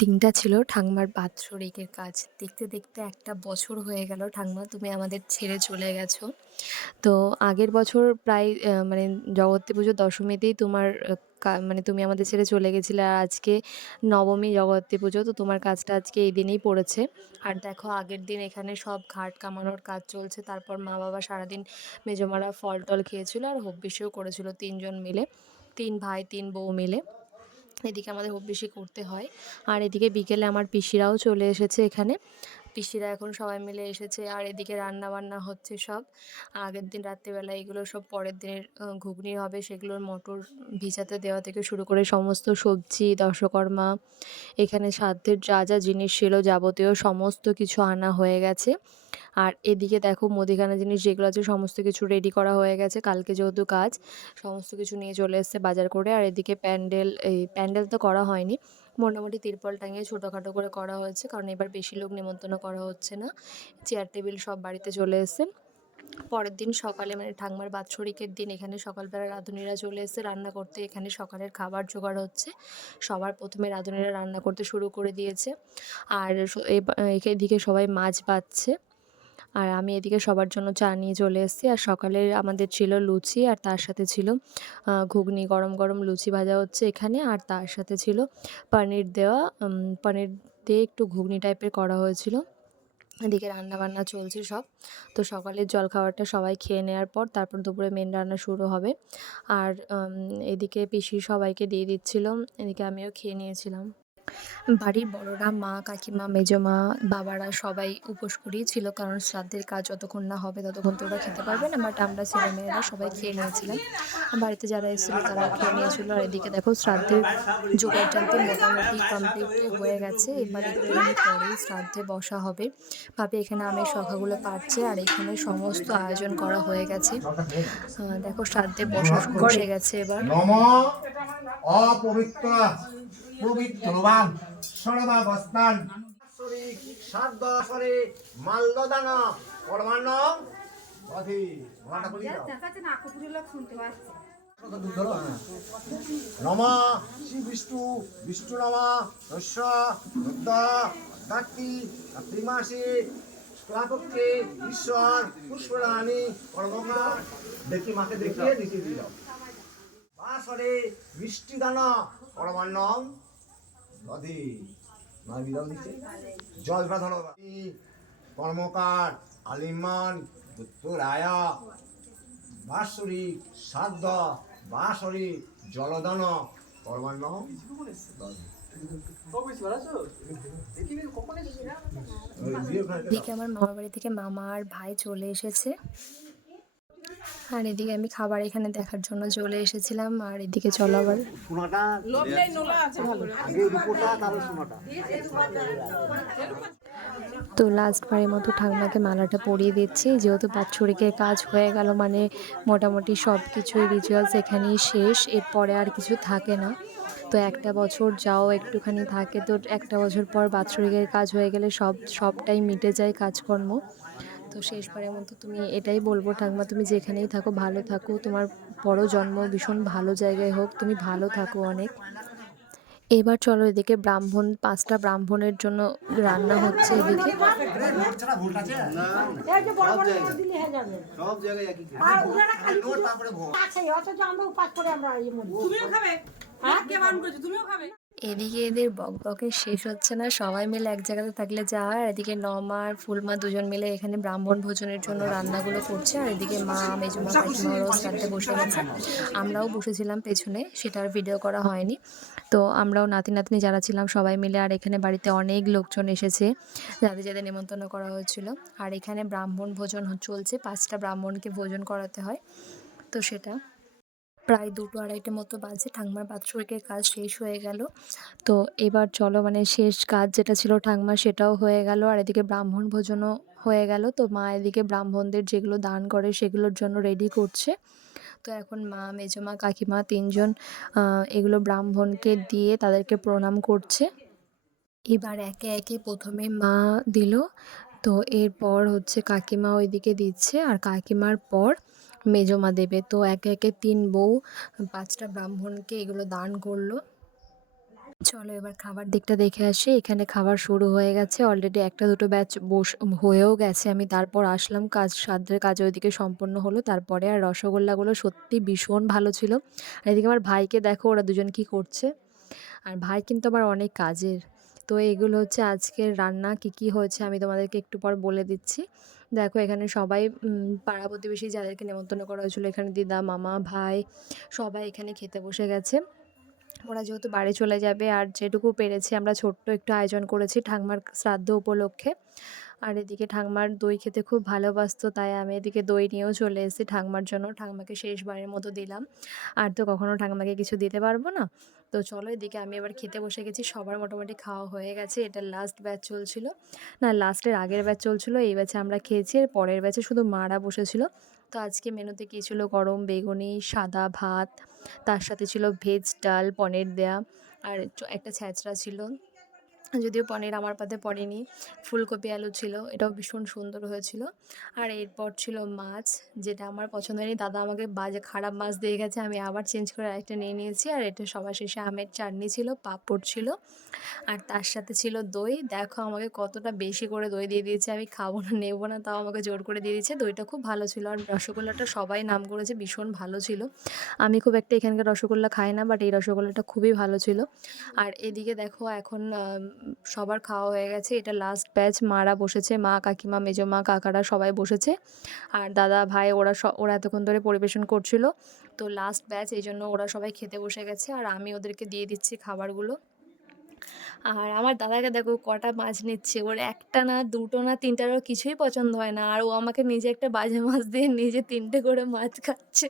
দিনটা ছিল ঠাম্মার বাৎসরিকের কাজ। দেখতে, দেখতে একটা বছর হয়ে গেল ঠাম্মা তুমি আমাদের ছেড়ে চলে গেছো। তো আগের বছর প্রায় মানে জগদ্ধাত্রী পুজোর দশমীতেই তোমার মানে তুমি আমাদের ছেড়ে চলে গেছিলে। আর আজকে নবমী জগদ্ধাত্রী পুজো। তো তোমার কাজটা আজকে এই দিনেই পড়েছে। আর দেখো আগের দিন এখানে সব ঘাট কামানোর কাজ চলছে। তারপর মা-বাবা সারাদিন মেজমারা ফল-টল খেয়েছিল আর হবিষ্যও করেছিল ৩ জন মিলে। ৩ ভাই ৩ বউ মিলে। এদিকে আমাদের হবিষ্যি করতে হয়। আর এদিকে বিকেলে আমার পিসিরাও চলে এসেছে এখানে। পিসিরা এখন সবাই মিলে এসেছে আর এদিকে রান্নাবান্না হচ্ছে সব। আগের দিন রাত্রিবেলা এগুলো সব পরের দিনের ঘুগনি হবে সেগুলোর মটর ভিজাতে দেওয়া থেকে শুরু করে সমস্ত সবজি, দশকর্মা, এখানে সাধ্যের যা, যা জিনিস ছিল যাবতীয় সমস্ত কিছু আনা হয়ে গেছে। আর এদিকে দেখো মুদিখানা জিনিস যেগুলো আছে সমস্ত কিছু রেডি করা হয়ে গেছে। কালকে যেহেতু কাজ, সমস্ত কিছু নিয়ে চলে এসেছে বাজার করে। আর এদিকে প্যান্ডেল তো করা হয়নি। মোটামুটি তিরপল টাঙিয়ে ছোটোখাটো করে করা হয়েছে। কারণ এবার বেশি লোক নিমন্ত্রণ করা হচ্ছে না। চেয়ার টেবিল সব বাড়িতে চলে এসেছে। পরের দিন সকালে মানে ঠাকুমার বাৎসরিকের দিন এখানে সকালবেলা রাঁধুনিরা চলে এসেছে রান্না করতে। এখানে সকালের খাবার জোগাড় হচ্ছে। সবার প্রথমে রাঁধুনিরা রান্না করতে শুরু করে দিয়েছে। আর এদিকে সবাই মাছ বাছছে। আর আমি এদিকে সবার জন্য চা নিয়ে চলে এসেছি। আর সকালের আমাদের ছিল লুচি আর তার সাথে ছিল ঘুগনি। গরম, গরম লুচি ভাজা হচ্ছে এখানে। আর তার সাথে ছিল পনির দেওয়া, পনির দিয়ে একটু ঘুগনি টাইপের করা হয়েছিল। এদিকে রান্নাবান্না চলছে সব। তো সকালের জলখাবারটা সবাই খেয়ে নেওয়ার পর তারপর দুপুরে মেন রান্না শুরু হবে। আর এদিকে পিসি সবাইকে দিয়ে দিচ্ছিল। এদিকে আমিও খেয়ে নিয়েছিলাম। বাড়ির বড়রা, মা, কাকিমা, মেজমা, বাবারা সবাই উপোস করিয়েছিল। কারণ শ্রাদ্ধের কাজ যতক্ষণ না হবে ততক্ষণ তো ওরা খেতে পারবে না। বাট আমরা ছেলেমেয়েরা সবাই খেয়ে নিয়েছিলাম। বাড়িতে যারা এসেছিলো তারাও খেয়ে নিয়েছিল। আর এদিকে দেখো শ্রাদ্ধের জোগাড়জান্তি মোটামুটি কমপ্লিট হয়ে গেছে। এবার একটুখানি পরেই শ্রাদ্ধে বসা হবে। ভাবে এখানে আমের শখাগুলো পাড়ছে আর এখানে সমস্ত আয়োজন করা হয়ে গেছে। দেখো শ্রাদ্ধে বসে গেছে এবার। অপবিত্র পবিত্রবান সর্বাবস্থান সাধ্য সরে মাল্যদান পরমান্ন অধি ভাটা করি নম শ্রী বিষ্ণু বিষ্ণু নম দস্য রুদ্র দাত্তি ত্রিমাসে শুক্লাপক্ষে ঈশ্বর পুষ্পরাণী পরমা দেখি মাকে দেখিয়ে দেখিয়ে দিল বাসরে মিষ্টি দান পরমান্ন নদী নয় বিধান দিচ্ছে জল প্রাধান কর্মকার আলিমান উত্তরায়া বাৎসরিক সাধ্য বাসরিক জলদান পরমান্ন এদিকে আমার মামার বাড়ি থেকে মামা আর ভাই চলে এসেছে। আর এদিকে আমি খাবার এখানে দেখার জন্য চলে এসেছিলাম। আর এদিকে চলো আবার তো লাস্ট বারের মতো ঠাকুমাকে মালাটা পরিয়ে দিচ্ছি। যেহেতু বাৎসরিকের কাজ হয়ে গেল মানে মোটামুটি সব কিছুই রিচুয়ালস এখানেই শেষ। এরপরে আর কিছু থাকে না। তো একটা বছর যাও একটুখানি থাকে, তো একটা বছর পর বাৎসরিকের কাজ হয়ে গেলে সবটাই মিটে যায় কাজকর্ম। তো শেষবারের মতো তুমি এটাই বলবো ঠাকুমা, তুমি যেখানেই থাকো ভালো থাকো। তোমার বড় জন্ম ভীষণ ভালো জায়গায় হোক, তুমি ভালো থাকো অনেক। এবার চলো এদিকে 5টা ব্রাহ্মণের জন্য রান্না হচ্ছে এদিকে। এদিকে এদের বকবকের শেষ হচ্ছে না। সবাই মিলে এক জায়গাতে থাকলে যা হয়। আর এদিকে নমা আর ফুলমা দুজন মিলে এখানে ব্রাহ্মণ ভোজনের জন্য রান্নাগুলো করছে। আর এদিকে মা, মেজমা, কাকিমা ওরাও শ্রাদ্ধে বসে গেছে। আমরাও বসেছিলাম পেছনে, সেটা আর ভিডিও করা হয়নি। তো আমরাও নাতি নাতনি যারা ছিলাম সবাই মিলে। আর এখানে বাড়িতে অনেক লোকজন এসেছে যাদের যাদের নিমন্ত্রণ করা হয়েছিল। আর এখানে ব্রাহ্মণ ভোজন চলছে, 5টা ব্রাহ্মণকে ভোজন করাতে হয়। তো সেটা প্রায় 2-2:30 মতো বাজে। ঠাকুমার বাৎসরিকের কাজ শেষ হয়ে গেল। তো এবার চলো মানে শেষ কাজ যেটা ছিল ঠাকুমার সেটাও হয়ে গেল। আর এদিকে ব্রাহ্মণ ভোজনও হয়ে গেল। তো মা এদিকে ব্রাহ্মণদের যেগুলো দান করে সেগুলোর জন্য রেডি করছে। তো এখন মা, মেজমা, কাকিমা 3 জন এগুলো ব্রাহ্মণকে দিয়ে তাদেরকে প্রণাম করছে। এবার একে একে প্রথমে মা দিল। তো এরপর হচ্ছে কাকিমা ওইদিকে দিচ্ছে। আর কাকিমার পর মেজমা দেবে। তো একে একে 3 বউ 5টা ব্রাহ্মণকে এগুলো দান করলো। চলো এবার খাবার দিকটা দেখে আসি। এখানে খাবার শুরু হয়ে গেছে। অলরেডি ১টা ২টো ব্যাচ হয়েও গেছে। আমি তারপর আসলাম, শ্রাদ্ধের কাজ ওইদিকে সম্পন্ন হলো। তারপরে আর রসগোল্লাগুলো সত্যি ভীষণ ভালো ছিল। আর এদিকে আমার ভাইকে দেখো, ওরা দুজন কি করছে। আর ভাই কিন্তু আবার অনেক কাজের। তো এগুলো হচ্ছে আজকের রান্না। কি হয়েছে আমি তোমাদেরকে একটু পর বলে দিচ্ছি। দেখো এখানে সবাই পাড়া প্রতিবেশী যাদেরকে নেমন্তন্ন করা হয়েছিল, এখানে দিদা, মামা, ভাই সবাই এখানে খেতে বসে গেছে। ওরা যেহেতু বাড়ি চলে যাবে, আর যেটুকু পেরেছি আমরা ছোট্ট একটু আয়োজন করেছি ঠাম্মার শ্রাদ্ধ উপলক্ষে। আর এদিকে ঠাম্মার দই খেতে খুব ভালোবাসতো, তাই আমি এদিকে দই নিয়েও চলে এসেছি ঠাম্মার জন্য। ঠাম্মাকে শেষবারের মতো দিলাম। আর তো কখনো ঠাম্মাকে কিছু দিতে পারবো না। তো চলো এদিকে আমি এবার খেতে বসে গেছি। সবার মোটামুটি খাওয়া হয়ে গেছে। এটা লাস্ট ব্যাচ চলছিল, না লাস্টের আগের ব্যাচ চলছিল। এই ব্যাচে আমরা খেয়েছি, আর পরের ব্যাচে শুধু মারা বসেছিল। তো আজকে মেনুতে কী ছিল, গরম বেগুনি, সাদা ভাত, তার সাথে ছিল ভেজ ডাল পনির দেয়া, আর একটা ছ্যাঁচড়া ছিল। যদিও পনির আমার পাতে পড়েনি। ফুলকপি আলু ছিল, এটাও ভীষণ সুন্দর হয়েছিল। আর এরপর ছিল মাছ, যেটা আমার পছন্দ হয়নি। দাদা আমাকে বাজে খারাপ মাছ দিয়ে গেছে, আমি আবার চেঞ্জ করে আরেকটা নিয়ে নিয়েছি। আর এটা সবার শেষে আমের চাটনি ছিল, পাঁপড় ছিল, আর তার সাথে ছিল দই। দেখো আমাকে কতটা বেশি করে দই দিয়ে দিয়েছে, আমি খাবো না নেবো না, তাও আমাকে জোর করে দিয়ে দিয়েছে। দইটা খুব ভালো ছিল, আর রসগোল্লাটা সবাই নাম করেছে ভীষণ ভালো ছিল। আমি খুব একটা এখানকার রসগোল্লা খাই না, বাট এই রসগোল্লাটা খুবই ভালো ছিল। আর এদিকে দেখো এখন সবার খাওয়া হয়ে গেছে। এটা লাস্ট ব্যাচ, মারা বসেছে, মা, কাকিমা, মেজো মা, কাকারা সবাই বসেছে। আর দাদা, ভাই ওরা এতক্ষণ ধরে পরিবেশন করছিল। তো লাস্ট ব্যাচ, এই জন্য ওরা সবাই খেতে বসে গেছে, আর আমি ওদেরকে দিয়ে দিচ্ছি খাবারগুলো। আর আমার দাদাকে দেখো কটা মাছ নিচ্ছে, ওর ১টা না ২টো না ৩টারও কিছুই পছন্দ হয় না, আর ও আমাকে নিজে একটা বাজে মাছ দিয়ে নিজে ৩টে করে মাছ খাচ্ছে।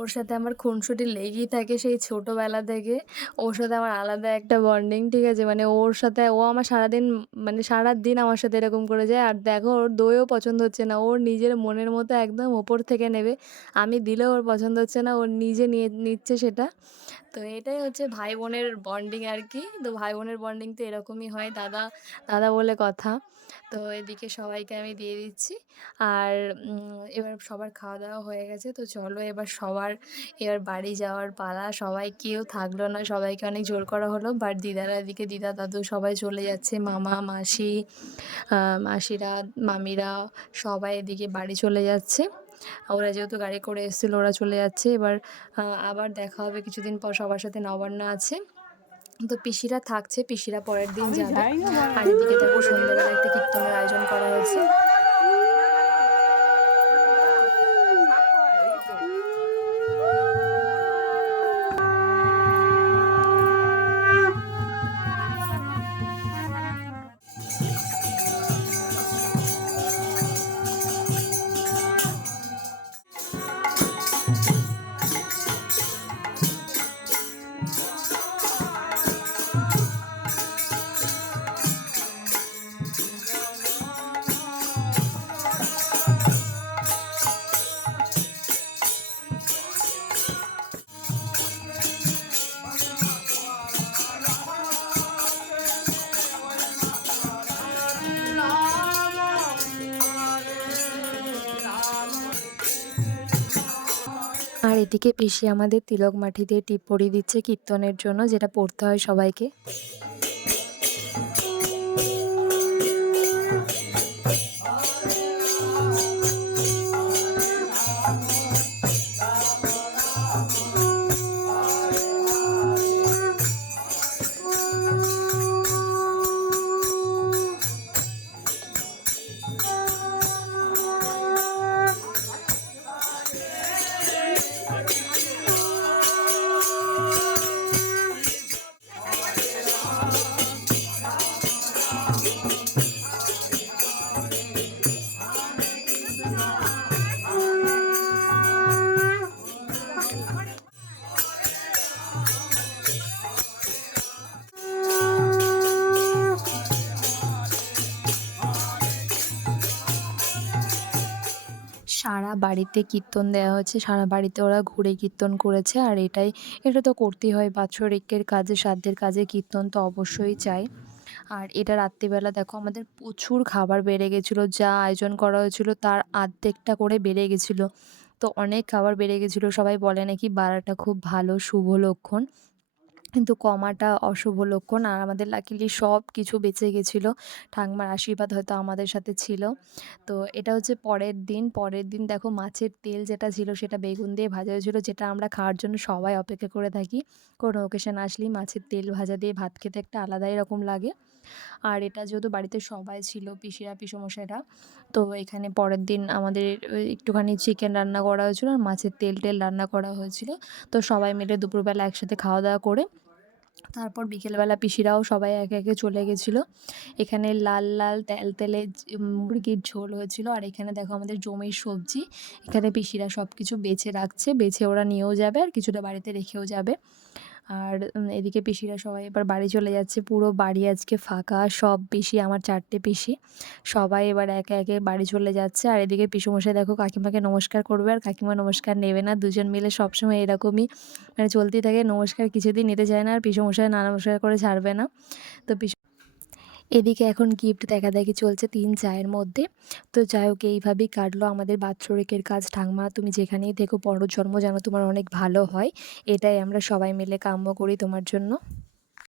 ওর সাথে আমার খুনসুটি লেগেই থাকে সেই ছোটোবেলা থেকে। ওর সাথে আমার আলাদা একটা বন্ডিং, ঠিক আছে? মানে ওর সাথে ও আমার সারাদিন, মানে সারাদিন আমার সাথে এরকম করে যায়। আর দেখো ওর দইও পছন্দ হচ্ছে না, ওর নিজের মনের মতো একদম ওপর থেকে নেবে। আমি দিলেও ওর পছন্দ হচ্ছে না, ওর নিজে নিয়ে নিচ্ছে সেটা। তো এটাই হচ্ছে ভাই বোনের বন্ডিং আর কি। তো ভাই বোনের বন্ডিং তো এরকমই হয়, দাদা দাদা বলে কথা। তো এদিকে সবাইকে আমি দিয়ে দিচ্ছি। আর এবার সবার খাওয়া দাওয়া হয়ে গেছে। তো চলো এবার বাড়ি যাওয়ার পালা। সবাই কেউ থাকলো না, সবাইকে অনেক জোর করা হলো। বাট দিদারা এদিকে, দিদা দাদু সবাই চলে যাচ্ছে, মামা মাসি, মাসিরা, মামিরা সবাই এদিকে বাড়ি চলে যাচ্ছে। ওরা যেহেতু গাড়ি করে এসেছিলো, ওরা চলে যাচ্ছে। এবার আবার দেখা হবে কিছুদিন পর, সবার সাথে নবান্ন আছে। তো পিসিরা থাকছে, পিসিরা পরের দিন যাবে। আর এদিকে দেখো সন্ধ্যেবেলা একটা কীর্তনের আয়োজন করা হয়েছে। আর এদিকে পিসি আমাদের তিলক মাটি দিয়ে টিপ পরিয়ে দিচ্ছে কীর্তনের জন্য, যেটা পড়তে হয় সবাইকে। সারা বাড়িতে কীর্তন দেওয়া হয়েছে, সারা বাড়িতে ওরা ঘুরে কীর্তন করেছে। আর এটা তো করতেই হয়, বাৎসরিকের কাজে, শ্রাদ্ধের কাজে কীর্তন তো অবশ্যই চাই। আর এটা রাত্রিবেলা দেখো আমাদের প্রচুর খাবার বেড়ে গেছিলো, যা আয়োজন করা হয়েছিল তার অর্ধেকটা করে বেড়ে গেছিলো। তো অনেক খাবার বেড়ে গেছিলো, সবাই বলে নাকি বাড়াটা খুব ভালো শুভ লক্ষণ। কিন্তু কমাটা অশুভ লক্ষণ। আর আমাদের লাকিলি সবকিছু বেঁচে গেছিলো। ঠাকুমার আশীর্বাদ হয়তো আমাদের সাথে ছিল। তো এটা হচ্ছে পরের দিন। পরের দিন দেখো মাছের তেল যেটা ছিল সেটা বেগুন দিয়ে ভাজা হয়েছিল, যেটা আমরা খাওয়ার জন্য সবাই অপেক্ষা করে থাকি। কোনো অকেশন আসলেই মাছের তেল ভাজা দিয়ে ভাত খেতে একটা আলাদাই রকম লাগে। আর এটা যেহেতু বাড়িতে সবাই ছিল, পিসিরা, পিসেমশাইরা, তো এখানে পরের দিন আমাদের একটুখানি চিকেন রান্না করা হয়েছিল আর মাছের তেল রান্না করা হয়েছিল। তো সবাই মিলে দুপুরবেলা একসাথে খাওয়া-দাওয়া করে তারপর বিকেলবেলা পিসিরাও সবাই একে, একে চলে গেছিলো। এখানে লাল তেলতেলে মুরগির ঝোল হয়েছিল। আর এখানে দেখো আমাদের জমির সবজি। এখানে পিসিরা সবকিছু বেছে রাখছে। বেছে ওরা নিয়েও যাবে আর কিছুটা বাড়িতে রেখেও যাবে। আর এদিকে পিসিরা সবাই এবার বাড়ি চলে যাচ্ছে। পুরো বাড়ি আজকে ফাঁকা। সব পিসি, আমার ৪ টে পিসি, সবাই এবার একে, একে বাড়ি চলে যাচ্ছে। আর এদিকে পিসেমশাই দেখো কাকিমাকে নমস্কার করবে আর কাকিমা নমস্কার নেবে না। দুজন মিলে সবসময় এরকমই মানে চলতেই থাকে। নমস্কার কিছুতেই নিতে চায় না আর পিসেমশাই না নমস্কার করে ছাড়বে না। তো এদিকে এখন গিফট দেখাদেখি চলছে ৩ জায়ের মধ্যে। তো যাই হোক এইভাবেই কাটলো আমাদের বাৎসরিকের কাজ। ঠাকুমা তুমি যেখানেই থেকো পরজন্ম যেন তোমার অনেক ভালো হয়। এটাই আমরা সবাই মিলে কাম্য করি তোমার জন্য।